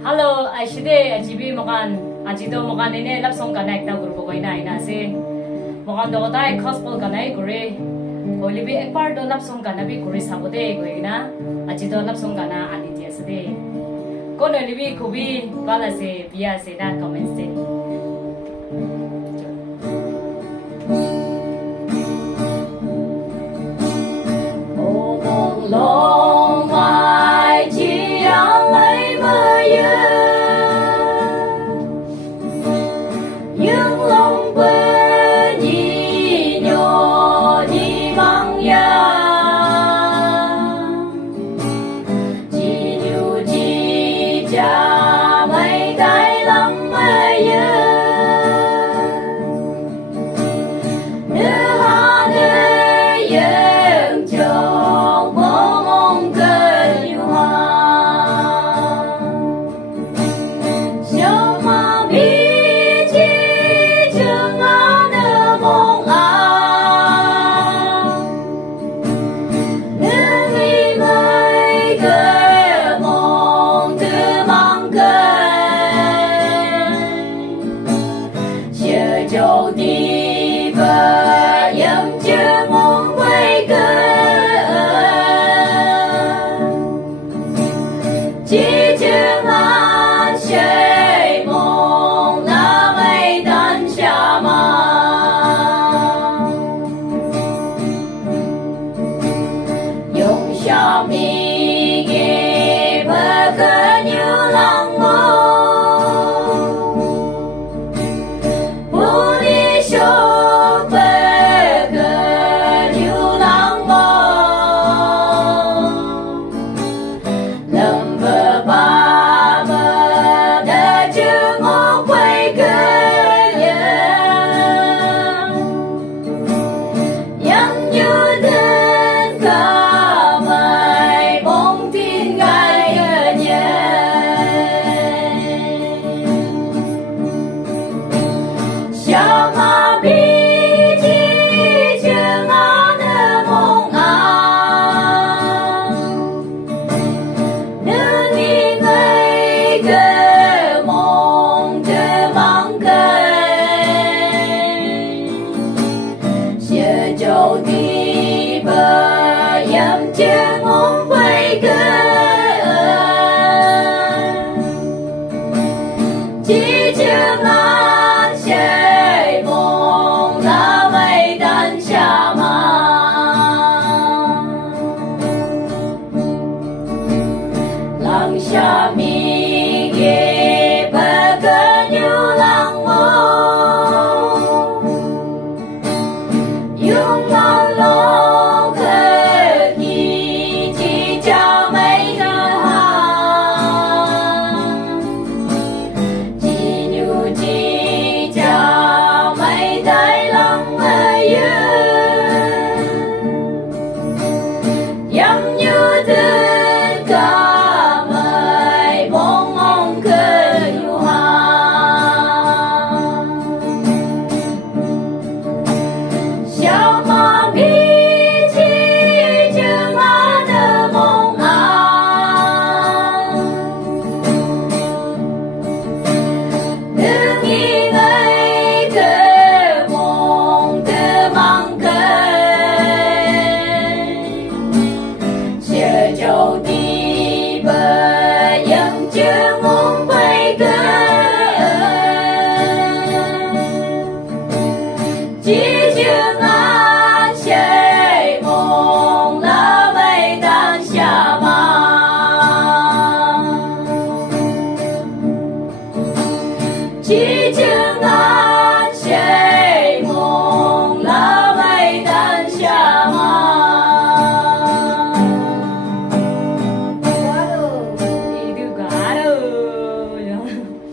Hello, Aishide, Ajibi Mokan, Ajido Mokan ini lap song connect na grupo ko ina se. Mokan do tay gospel kanai kure. Koli bi ekbar do lap song kanabi kure sabote ko ina. Ajido lap song kana ani dia se. Kono libi kubi bala se biya se na comment se. Long mai chi ang lấy mơ những lòng bơ đi nhỏ đi mang ya chỉ điều chỉ cha mấy cái lắm mơ nữ ha nữ yên trong mong cơn yêu hoa châu đi và em chưa muốn quay cơ chỉ chưa ngàn trời mong là mây tan xa mà dùng xa mi ghê bơ cơ như lòng mơ châu đi bờ em chưa muốn quay cơ chỉ chưa ngàn trời mong là mây tan xa mà lặng xa mi ghê bờ cơ như lặng mơ yung lòng lòng khờ kỳ chỉ cho mấy người hàng chỉ như chỉ cho mấy tay lòng mơ giống như thương cả mây mong mong khờ yêu châu đi bờ em chưa muốn quay cơ chỉ chưa ngàn trời mong là mây tan xa mà chỉ chưa